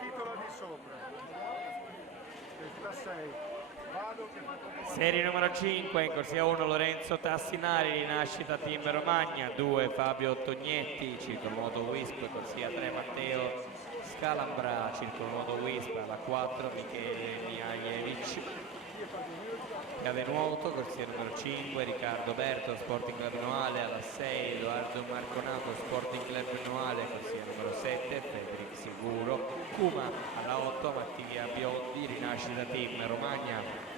titolo di sopra. 36. Vado che Serie numero 5, in corsia 1 Lorenzo Tassinari, Rinascita Team Romagna, 2 Fabio Tognetti, Circolo Nuoto Wisp, corsia 3 Matteo Scalambra, Circolo Nuoto Wisp, alla 4 Michele Miajevic, Chiave Nuoto, corsia numero 5 Riccardo Berto, Sporting Club Noale, alla 6 Edoardo Marconato, Sporting Club Noale, corsia numero 7 Federic Sicuro, Cuma alla 8 Mattia Biondi, Rinascita Team Romagna.